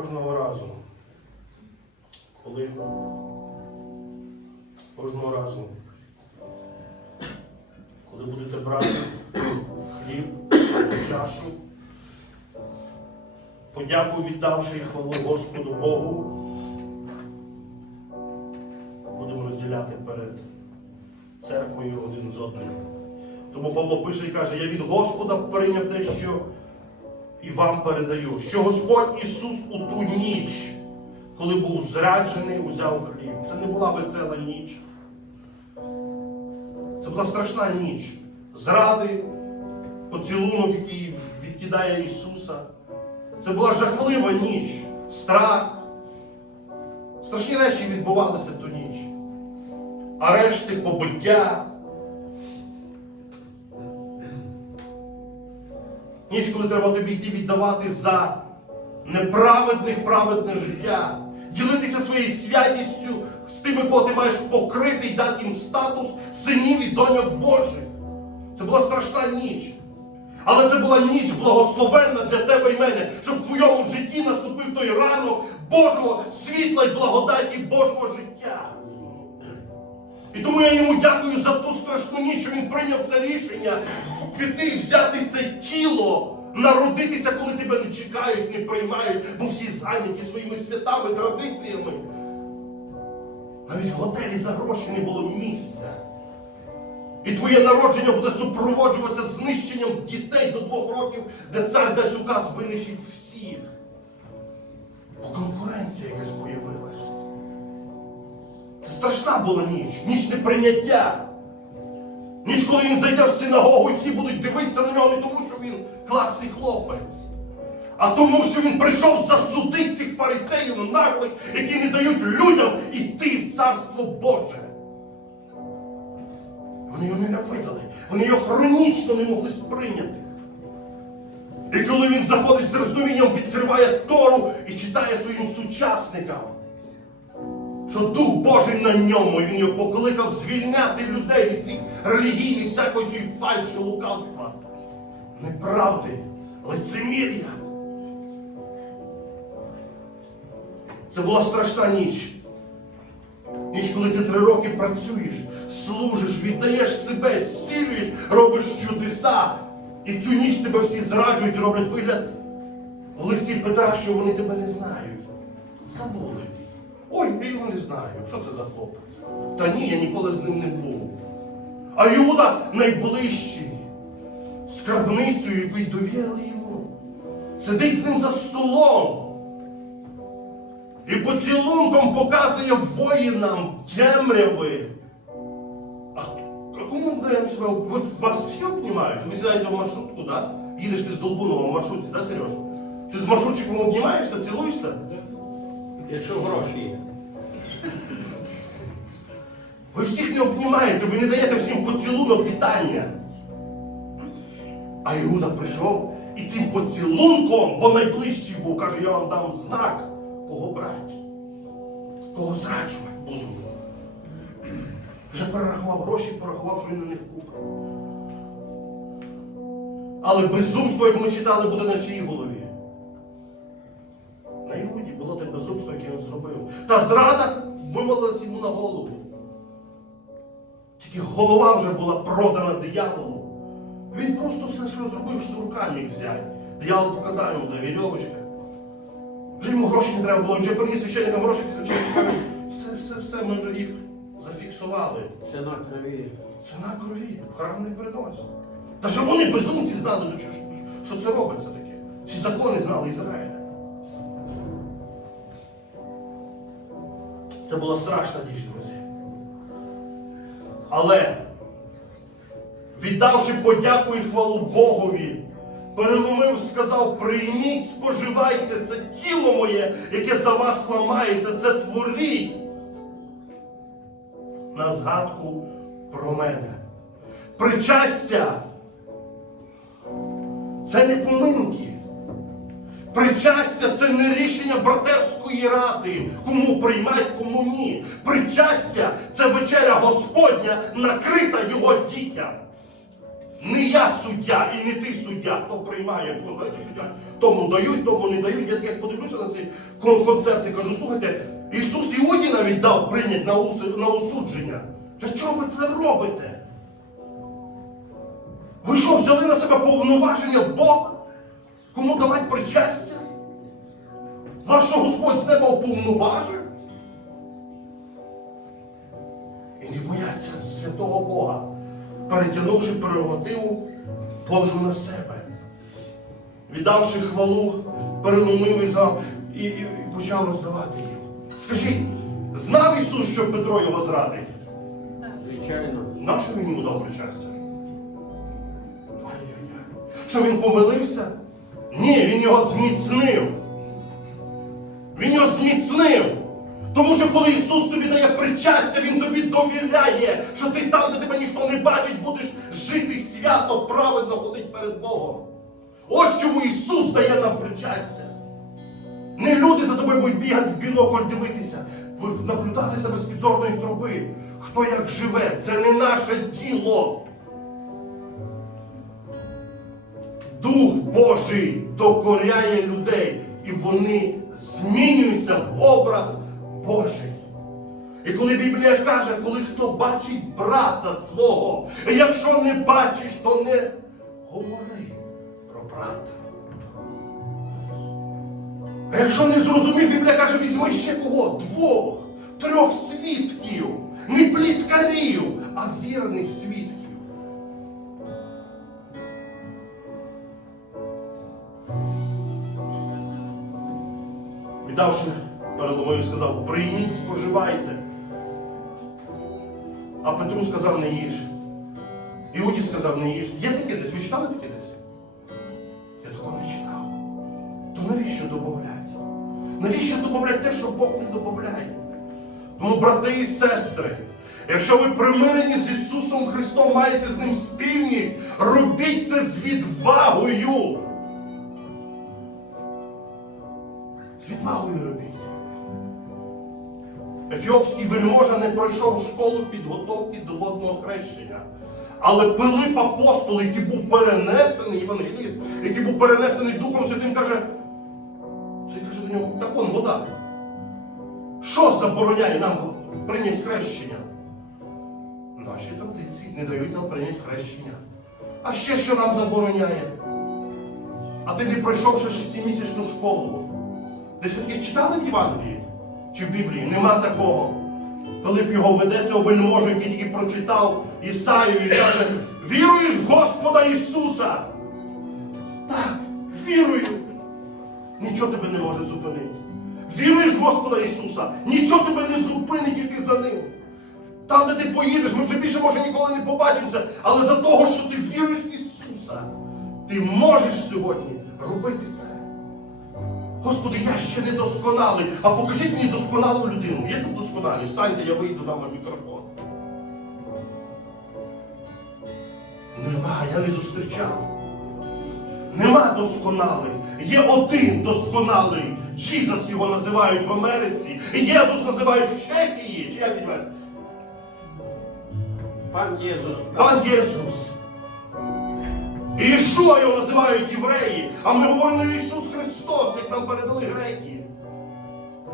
кожного разу, коли кожного разу, коли будете брати хліб, чашу, подяку віддавши і хвалу Господу Богу, будемо розділяти перед церквою один з одним. Тому Павло пише і каже, я від Господа прийняв те, що і вам передаю, що Господь Ісус у ту ніч, коли був зраджений, узяв хліб. Це не була весела ніч. Це була страшна ніч. Зради, поцілунок, який відкидає Ісуса. Це була жахлива ніч, страх. Страшні речі відбувалися в ту ніч. Арешти, побиття. Ніч, коли треба тобі йти віддавати за неправедних праведне життя, ділитися своєю святістю з тими, кого ти маєш покрити і дати їм статус синів і доньок Божих. Це була страшна ніч. Але це була ніч благословенна для тебе і мене, щоб в твоєму житті наступив той ранок Божого світла і благодаті Божого життя. І тому я йому дякую за ту страшну ніч, що він прийняв це рішення піти і взяти це тіло, народитися, коли тебе не чекають, не приймають, бо всі зайняті своїми святами, традиціями. Навіть в готелі за гроші не було місця. І твоє народження буде супроводжуватися знищенням дітей до двох років, де цар дасть указ винищить всіх. Бо конкуренція якась появилась. Це страшна була ніч, ніч неприйняття. Ніч, коли він зайде в синагогу і всі будуть дивитися на нього не тому, що він класний хлопець, а тому, що він прийшов засудити цих фарисеїв наглих, які не дають людям йти в Царство Боже. Вони його ненавидали, вони його хронічно не могли сприйняти. І коли він заходить з роздумінням, відкриває Тору і читає своїм сучасникам, що Дух Божий на ньому, і він його покликав звільняти людей від цих релігійних, всякої цієї фальші, лукавства, неправди, лицемір'я. Це була страшна ніч. Ніч, коли ти три роки працюєш, служиш, віддаєш себе, зцілюєш, робиш чудеса. І цю ніч тебе всі зраджують роблять вигляд в лиці Петра, що вони тебе не знають. Забули. Ой, я його не знаю. Що це за хлопець? Та ні, я ніколи з ним не був. А Юда найближчий, скарбницею, яку довірили йому. Сидить з ним за столом. І поцілунком показує воїнам темряви. А, а кому даємо себе? Ви, вас всі обнімають? Ви сідаєте в маршрутку, да? Їдеш ти з Долбунова в маршрутці, да, Сереж? Ти з маршрутчиком обнімаєшся, цілуєшся? Якщо гроші є. Ви всіх не обнімаєте, ви не даєте всім поцілунок вітання. А Іуда прийшов і цим поцілунком, бо найближчий був, каже, я вам дам знак, кого брати, кого зраджувати буду. Вже перерахував гроші, порахував, що він на них купив. Але безумство, як ми читали, буде на чиїй голові. Зрада вивалилась йому на голову. Тільки голова вже була продана дияволу. Він просто все, що зробив, шнурка міг взяти. Диявол показав йому, де вірьовочка. Вже йому гроші не треба було, він вже приніс священникам гроші, священники все, все, все, ми вже їх зафіксували. Ціна крові. Ціна крові, храм не приносить. Та що вони безумці знали, що, що це робиться таке. Всі закони знали Ізраїля. Це була страшна ніч, друзі. Але, віддавши подяку і хвалу Богові, переломив, сказав: прийміть, споживайте, це тіло моє, яке за вас ламається, це творіть на згадку про мене. Причастя це не поминки. Причастя це не рішення братерської ради, кому приймати, кому ні. Причастя це вечеря Господня, накрита його дітям. Не я суддя і не ти суддя, хто приймає, хто знаєте суддя. Тому дають, тому не дають. Я так як подивлюся на ці кон- концерти, кажу, слухайте, Ісус Іуді навіть дав прийняти на, ус- на осудження. Для чого ви це робите? Ви що, взяли на себе повноваження Бога? Кому давати причастя? Вас що Господь з неба уповноважив? І не бояться святого Бога, перетягнувши прерогативу Божу на себе. Віддавши хвалу, переломив і, і, і, і почав роздавати їм. Скажіть, знав Ісус, що Петро його зрадить? Звичайно. Нащо він йому дав причастя? Ай-яй-яй. Що він помилився? Ні, він його зміцнив. Він його зміцнив. Тому що коли Ісус тобі дає причастя, Він тобі довіряє, що ти там, де тебе ніхто не бачить, будеш жити свято, праведно ходить перед Богом. Ось чому Ісус дає нам причастя. Не люди за тобою будуть бігати в бінокль дивитися, ви- наблюдати себе з підзорної труби. Хто як живе, це не наше діло. Дух Божий докоряє людей, і вони змінюються в образ Божий. І коли Біблія каже, коли хто бачить брата свого, і якщо не бачиш, то не говори про брата. А якщо не зрозумів, Біблія каже, візьми ще кого? Двох, трьох свідків, не пліткарів, а вірних свідків. Віддавши переломою, сказав, прийміть, споживайте. А Петру сказав, не їж. Іуді сказав, не їж. Є таке десь? Ви читали таке десь? Я такого не читав. То навіщо додавати? Навіщо додавати те, що Бог не додає? Тому, брати і сестри, якщо ви примирені з Ісусом Христом, маєте з Ним спільність, робіть це з відвагою. Відвагою робіть. Ефіопський вельможа не пройшов школу підготовки до водного хрещення. Але Пилип апостол, який був перенесений, євангеліст, який був перенесений Духом Святим, каже, це каже до нього, так он вода. Що забороняє нам прийняти хрещення? Наші традиції не дають нам прийняти хрещення. А ще що нам забороняє? А ти не пройшов ще шестимісячну школу. Десь ви таке читали в Євангелії? Чи в Біблії? Нема такого. Пилип його веде, цього вельможу, який тільки прочитав Ісаю і каже, віруєш в Господа Ісуса? Так, вірую. Нічого тебе не може зупинити. Віруєш в Господа Ісуса, нічого тебе не зупинить іти за ним. Там, де ти поїдеш, ми вже більше може ніколи не побачимося, але за того, що ти віриш в Ісуса, ти можеш сьогодні робити це. Господи, я ще не досконалий, а покажіть мені досконалу людину. Є тут досконалі? Станьте, я вийду дам вам мікрофон. Нема, я не зустрічав. Нема досконалих. Є один досконалий. Джізас його називають в Америці. І Єсус називають в Чехії. Чи як він? Пан Єсус. Пан Єсус. І Ішуа його називають євреї, а ми говоримо Ісус Христос, як нам передали греки.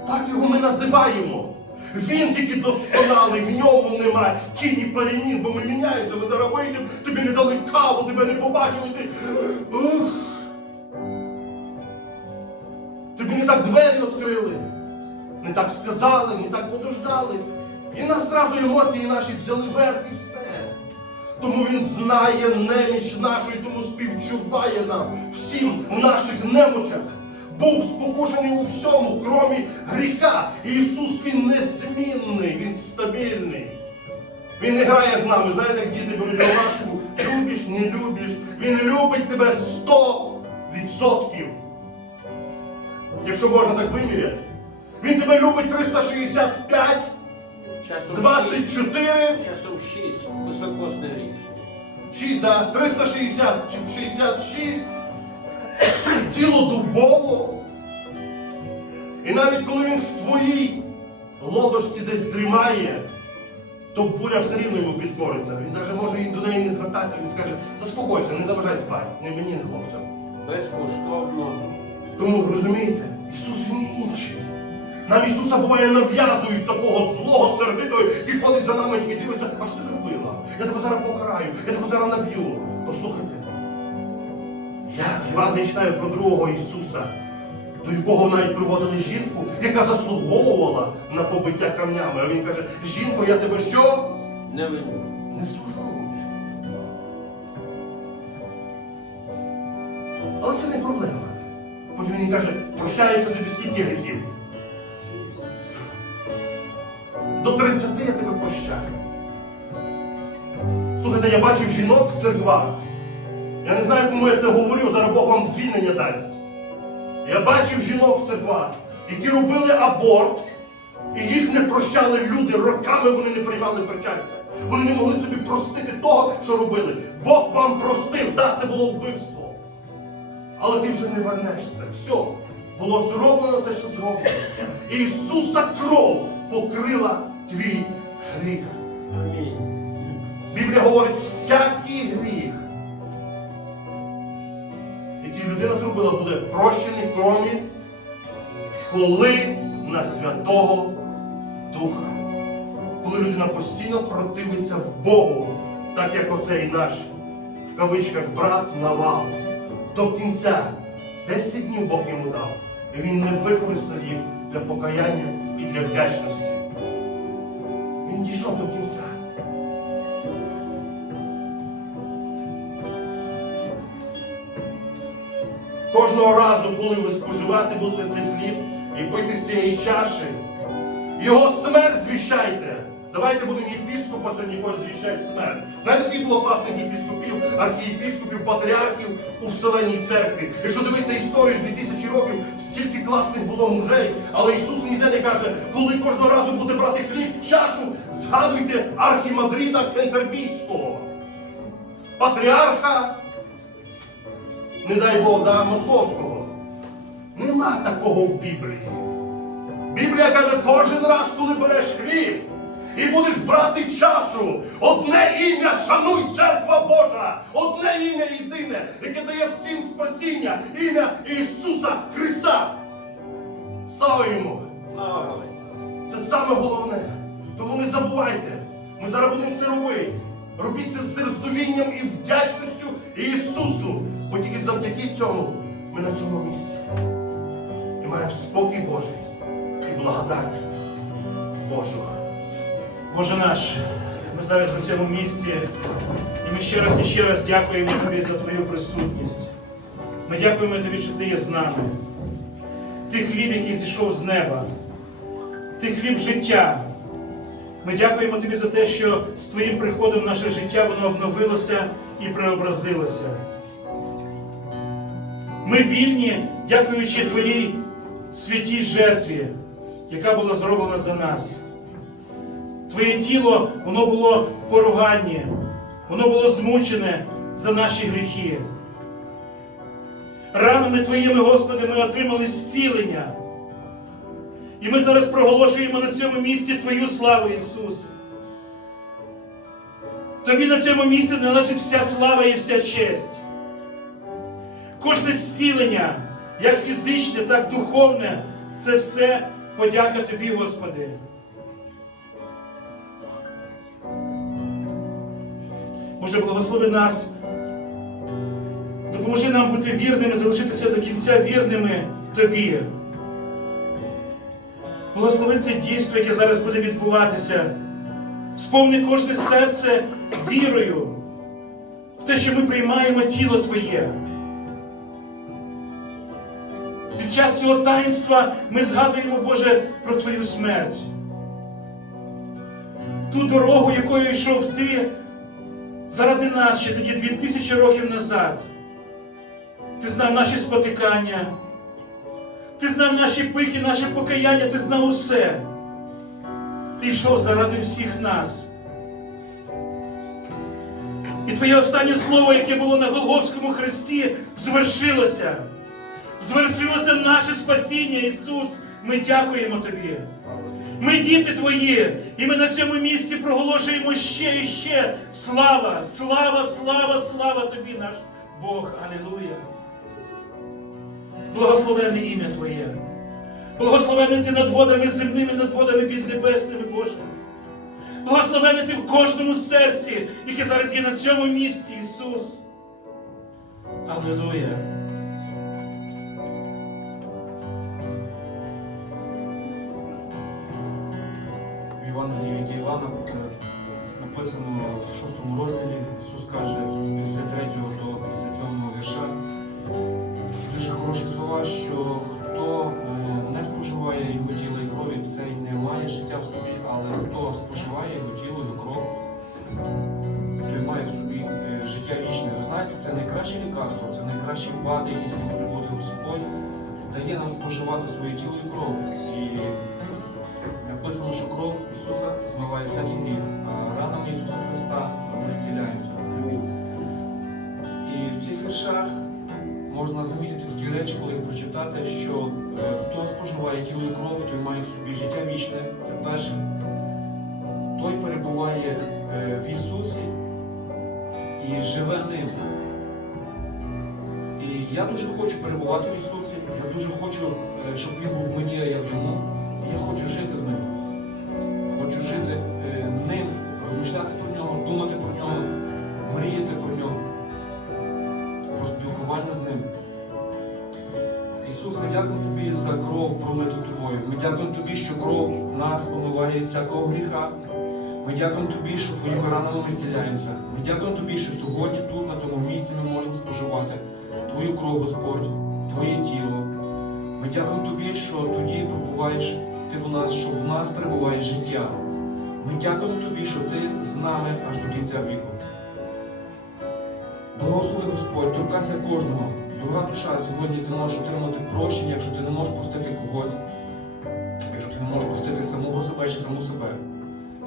Так його ми називаємо. Він тільки досконалий, в ньому немає тіні перемін, бо ми міняємося. Ми зараз вийдемо, тобі не дали каву, тебе не побачили, ти. Ух. Тобі не так двері відкрили, не так сказали, не так подождали. І нас зразу емоції наші взяли верх і все. Тому він знає неміч нашу, і тому співчуває нам всім в наших немочах. Був спокушений у всьому, кромі гріха. Ісус він незмінний, Він стабільний. Він не грає з нами, знаєте, як діти беруть ромашку, любиш, не любиш. Він любить тебе 100%. Якщо можна так виміряти. Він тебе любить 365, Часом 24. Часом 6. Високосний річ. 6, да, 360 чи 66 цілодобово. І навіть коли він в твоїй лодочці десь дрімає, то буря все рівно йому підкориться. Він навіть може і до неї не звертатися, він скаже, заспокойся, не заважай спати, не мені, не хлопцям. Безкоштовно. Тому розумієте, Ісус Він інший. Нам Ісуса буває нав'язують такого злого, сердитого, який ходить за нами і дивиться, а що ти зробила? Я тебе зараз покараю, я тебе зараз наб'ю. Послухайте, я в Євангелії читаю про другого Ісуса, до якого навіть приводили жінку, яка заслуговувала на побиття камнями. А він каже, жінко, я тебе що? Не виню. Не сужу. Але це не проблема. Потім він каже, прощається тобі скільки гріхів. До 30 я тебе прощаю. Слухайте, я бачив жінок в церквах. Я не знаю, кому я це говорю, зараз Бог вам звільнення дасть. Я бачив жінок в церквах, які робили аборт, і їх не прощали люди, роками вони не приймали причастя. Вони не могли собі простити того, що робили. Бог вам простив, так, це було вбивство. Але ти вже не вернеш це. Все. Було зроблено те, що зроблено. І Ісуса кров покрила твій гріх. Амінь. Біблія говорить, всякий гріх, який людина зробила, буде прощений кромі, коли на Святого Духа. Коли людина постійно противиться Богу, так як оцей наш в кавичках брат Навал. До кінця 10 днів Бог йому дав. І він не використав їх для покаяння і для вдячності. Він дійшов до кінця. Кожного разу, коли ви споживати будете цей хліб і пити з цієї чаші, його смерть звіщайте. Давайте будемо єпіскопа сьогодні когось звіщати смерть. Знаєте, скільки було класних єпіскопів, архієпіскопів, патріархів у вселенній церкві. Якщо дивитися історію 2000 років, стільки класних було мужей, але Ісус ніде не каже, коли кожного разу буде брати хліб, чашу, згадуйте архімандрита Кентербійського, патріарха не дай Бог, да, московського. Нема такого в Біблії. Біблія каже, кожен раз, коли береш хліб і будеш брати чашу, одне ім'я шануй церква Божа, одне ім'я єдине, яке дає всім спасіння, ім'я Ісуса Христа. Слава йому! Це саме головне. Тому не забувайте, ми зараз будемо це робити. Робіть це з дерзновінням і вдячністю Ісусу. Бо тільки завдяки цьому ми на цьому місці. І маємо спокій Божий і благодать Божу. Боже наш, ми зараз на цьому місці, і ми ще раз і ще раз дякуємо Тобі за Твою присутність. Ми дякуємо Тобі, що Ти є з нами. Ти хліб, який зійшов з неба, ти хліб життя. Ми дякуємо Тобі за те, що з Твоїм приходом наше життя воно обновилося і преобразилося. Ми вільні, дякуючи Твоїй святій жертві, яка була зроблена за нас. Твоє тіло, воно було в поруганні, воно було змучене за наші гріхи. Ранами Твоїми, Господи, ми отримали зцілення. І ми зараз проголошуємо на цьому місці Твою славу, Ісус. Тобі на цьому місці належить вся слава і вся честь. Кожне зцілення, як фізичне, так і духовне, це все подяка Тобі, Господи. Боже, благослови нас. Допоможи нам бути вірними, залишитися до кінця вірними Тобі. Благослови це дійство, яке зараз буде відбуватися. Сповни кожне серце вірою в те, що ми приймаємо тіло Твоє. Під час цього таїнства ми згадуємо, Боже, про Твою смерть. Ту дорогу, якою йшов Ти заради нас ще тоді дві тисячі років назад. Ти знав наші спотикання, ти знав наші пихи, наше покаяння, ти знав усе. Ти йшов заради всіх нас. І твоє останнє слово, яке було на Голговському хресті, звершилося. Звершилося наше спасіння, Ісус. Ми дякуємо Тобі. Ми діти твої, і ми на цьому місці проголошуємо ще і ще. Слава, слава, слава, слава тобі, наш Бог. Алілуя. Благословенне ім'я Твоє. Благословений ти над водами земними, над водами піднебесними, Боже. Благословений ти в кожному серці, яке зараз є на цьому місці, Ісус. Алілуя. Івана е, написано в 6 розділі, Ісус каже з 53 до 57 вірша. Дуже хороші слова, що хто е, не споживає його тіла і крові, цей не має життя в собі, але хто споживає його тіло і кров, той має в собі е, життя вічне. Ви знаєте, це найкраще лікарство, це найкращі вади, які може Господь, дає нам споживати своє тіло. І кров Змиває всякий гріх, а ранами Ісуса Христа ми зціляємося. І в цих віршах можна замітити такі речі, коли їх прочитати, що е, хто споживає тіло кров, той має в собі життя вічне. Це перше. Той перебуває е, в Ісусі і живе ним. І я дуже хочу перебувати в Ісусі, я дуже хочу, е, щоб Він був в мені, а я в ньому. І я хочу жити з ним. Хочу жити е, ним, розмишляти про нього, думати про нього, мріяти про нього, про спілкування з ним. Ісус, ми дякуємо Тобі за кров пролиту тобою. Ми дякуємо Тобі, що кров нас омиває всякого гріха. Ми дякуємо Тобі, що Твоїми ранами ми зціляємося. Ми дякуємо Тобі, що сьогодні тут, на цьому місці, ми можемо споживати Твою кров, Господь, Твоє тіло. Ми дякуємо Тобі, що тоді пробуваєш Ти в нас, що в нас перебуває життя. Ми дякуємо Тобі, що Ти з нами аж до кінця віку. Благослови Господь, торкайся кожного. Дорога душа, сьогодні ти можеш отримати прощення, якщо ти не можеш простити когось, якщо ти не можеш простити самого себе чи саму себе.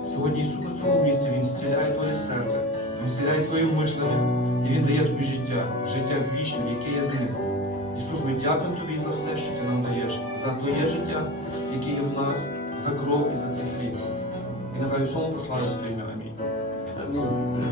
Сьогодні Ісус на цьому місці Він зціляє твоє серце, Він зціляє твоє мишлення, і Він дає тобі життя, життя вічне, яке є з ним. Ісус, ми дякуємо Тобі за все, що Ти нам даєш, за Твоє життя, яке є в нас, за кров і за цей хліб. І нехай усьому прославиться Твоє ім'я. Амінь. Амінь.